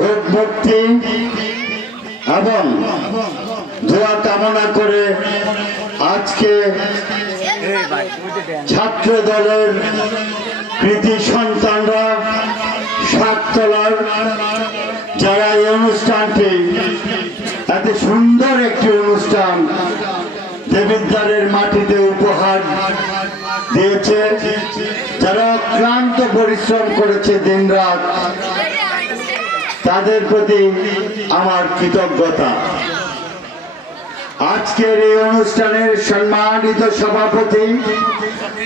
রোগ মুক্তি এবং দোয়া কামনা করে আজকে ছাত্র দলের কৃতি সন্তানরা সাততলার যারা এই অনুষ্ঠানটি এত সুন্দর একটি অনুষ্ঠান দেবিদ্বারের মাটিতে উপহার দিয়েছে, যারা অক্লান্ত পরিশ্রম করেছে দিনরাত, তাদের প্রতি আমার কৃতজ্ঞতা। আজকের এই অনুষ্ঠানের সম্মানিত সভাপতি,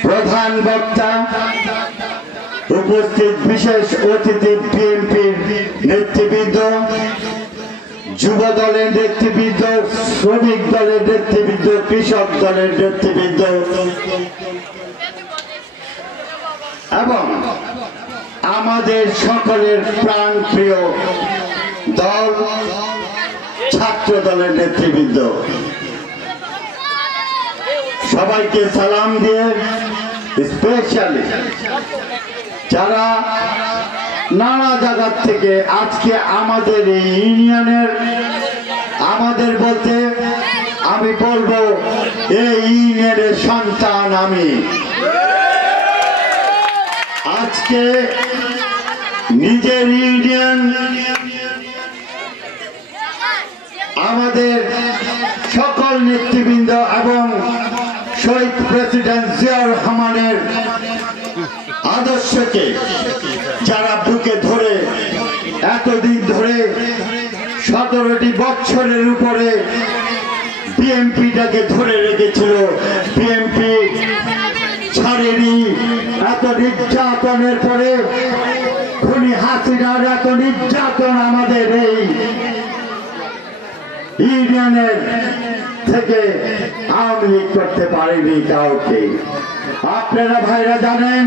প্রধান বক্তা, উপস্থিত বিশেষ অতিথি, বিএনপির নেতৃবৃন্দ, যুব দলের নেতৃবৃন্দ, শ্রমিক দলের নেতৃবৃন্দ, কৃষক দলের নেতৃবৃন্দ এবং আমাদের সকলের প্রাণ প্রিয় দল ছাত্র দলের নেতৃবৃন্দ, সবাইকে সালাম দিয়ে স্পেশালি যারা নানা জায়গা থেকে আজকে আমাদের এই ইউনিয়নের, আমাদের বলতে আমি বলবো এই ইউনিয়নের সন্তান আমি, আজকে নিজের ইউনিয়ন আমাদের সকল নেতৃবৃন্দ এবং শহীদ প্রেসিডেন্ট জিয়াউর রহমানের আদর্শকে যারা বুকে ধরে এতদিন ধরে 17টি বছরের উপরে বিএনপিটাকে ধরে রেখেছিল, বিএনপি ছাড়েনি। এত নির্যাতনের পরে খুনি হাসিনার এত নির্যাতন আমাদের এই ইউনিয়নের থেকে আওয়ামী লীগ করতে পারেনি কাউকে। আপনারা ভাইরা জানেন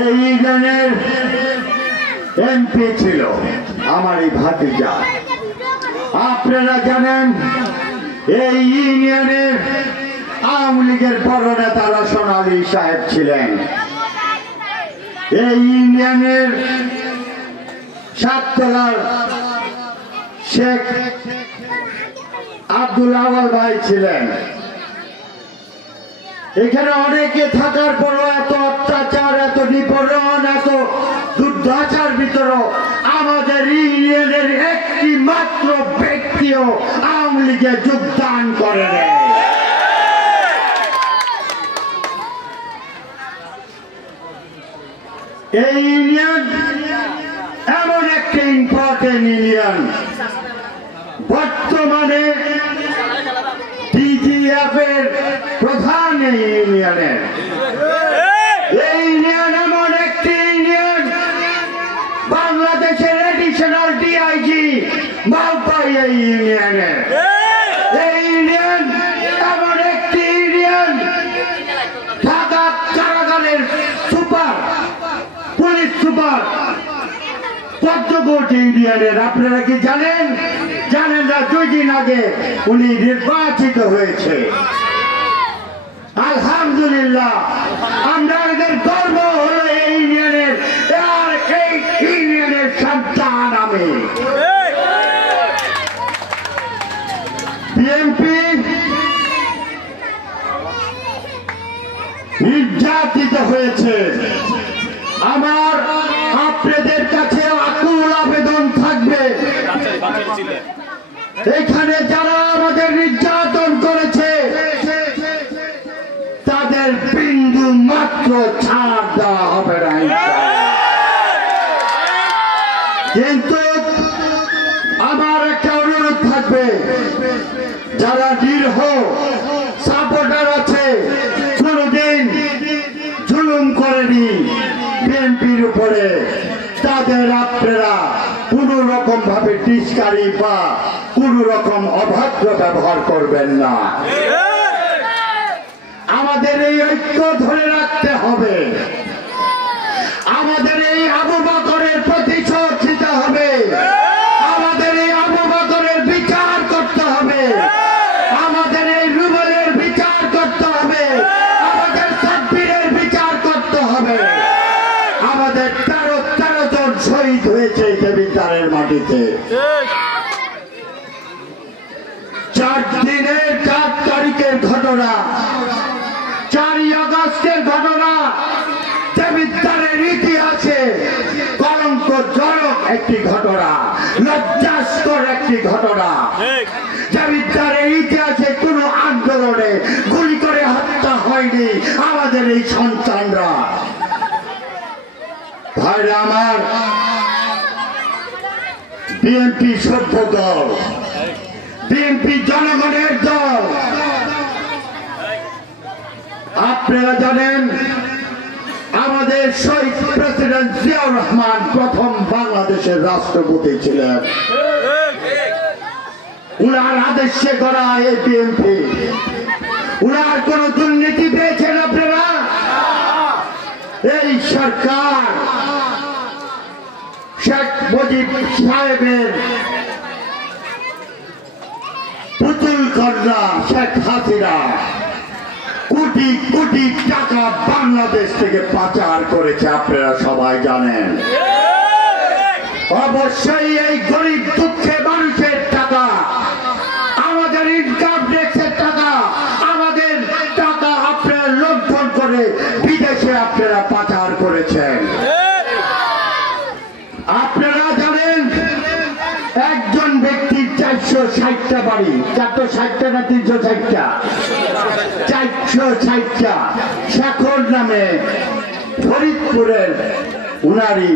এই ইউনিয়নের এমপি ছিল আমার এই ভাতিজা। আপনারা জানেন এই ইউনিয়নের আওয়ামী লীগের বড় নেতা রসন আলী সাহেব ছিলেন। এই ইউনিয়নের সাততলার শেখ আব্দুল আওয়াল ভাই ছিলেন। এখানে অনেকে থাকার পরও এত অত্যাচার, এত নিপীড়ন, এত দুর্দশার ভিতরে আমাদের ইউনিয়নের একটি মাত্র ব্যক্তিও আওয়ামী লীগে যোগদান করে নেয়। এই ইউনিয়ন এমন একটি ইম্পর্টেন্ট ইউনিয়ন, বর্তমানে ডিজিএফ এর প্রধান এই ইউনিয়নের। এই ইউনিয়ন এমন একটি ইউনিয়ন, বাংলাদেশের এডিশনাল ডিআইজি মালপাই এই ইউনিয়নের। এই ইউনিয়ন এমন একটি ইউনিয়ন, ঢাকা কারাগারের সুপার, পুলিশ সুপার পদ্মকোট ইউনিয়নের। আপনারা কি জানেন? জানেন না, 2 দিন আগে উনি নির্বাচিত হয়েছে। আলহামদুলিল্লাহ, আমরা এদের গর্ব হলো এই ইউনিয়নের, আর এই ইউনিয়নের সন্তান আমি। বিএনপি নির্যাতিত হয়েছে। আমার আপনাদের কাছে আকুল আবেদন থাকবে, এখানে যারা আমাদের নির্যাতন করেছে তাদের বিন্দু মাত্র ছাড় দেওয়া হবে না। কিন্তু আমার একটা অনুরোধ থাকবে, যারা নিরীহ সাপোর্টার আছে, কোনদিন জুলুম করেনি বিএনপির উপরে, তাদের আপনারা কোন রকম ভাবে টিস্কারি বা কোন রকম অভদ্র ব্যবহার করবেন না। আমাদের এই ঐক্য ধরে রাখতে হবে, আমাদের এই আবু বকরের প্রতিশোধ নিতে হবে, আমাদের এই আবু বকরের বিচার করতে হবে, আমাদের এই রুবেলের বিচার করতে হবে, আমাদের সাব্বিরের বিচার করতে হবে, আমাদের 13 মাটিতে। 4 তারিখের ঘটনা, 4 আগস্টের ঘটনা দেবিদ্বারের ইতিহাসে কলঙ্কজনক একটি ঘটনা, লজ্জাস্কর একটি ঘটনা। দেবিদ্বারের ইতিহাসে কোন আন্দোলনে গুলি করে হত্যা হয়নি আমাদের এই সন্তানরা। ভাইরা আমার, বিএনপি সভ্য দল, বিএনপি জনগণের দল। আপনারা জানেন আমাদের শহীদ প্রেসিডেন্ট জিয়াউর রহমান প্রথম বাংলাদেশের রাষ্ট্রপতি ছিলেন। উনার আদেশে করা এই বিএনপি। উনার কোন দুর্নীতি পেয়েছেন আপনারা? এই সরকার শেখ মুজিব সাহেবের পুতুল কন্যা শেখ হাসিনা কোটি কোটি টাকা বাংলাদেশ থেকে পাচার করেছে, আপনারা সবাই জানেন। অবশ্যই এই গরিব দুঃখে মানুষের টাকা, আমাদের ইনকাম ট্যাক্সের টাকা, আমাদের টাকা আপনারা লুণ্ঠন করে বিদেশে আপনারা পাচার করেছেন। আপনারা জানেন একজন ব্যক্তির 460টা বাড়ি, 460টা না 360টা, 460টা শেখর নামে ফরিদপুরের উনারই